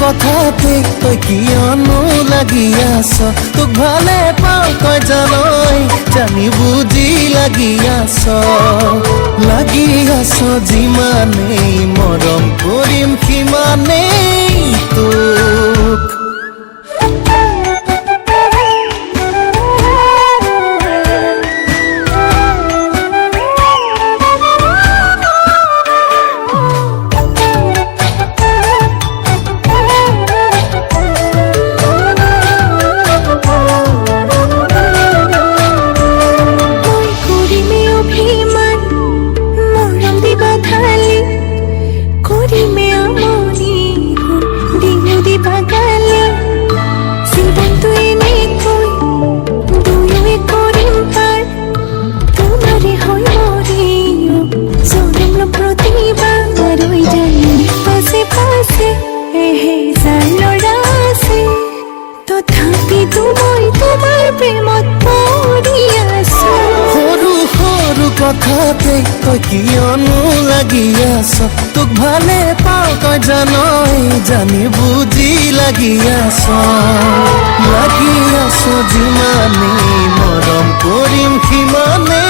কথাতে তই কিয়নো লাগি আছ তোক ভালে পাওঁ তই জানই জানি বুজি লাগি আছ যিমানেই মৰম কৰিম সিমানেই তোক কথাতে তই কিয়নো লাগি আছ তোক ভালে পাওঁ তই জানই জানি বুজি লাগি আছ যিমানেই মৰম কৰিম সিমানেই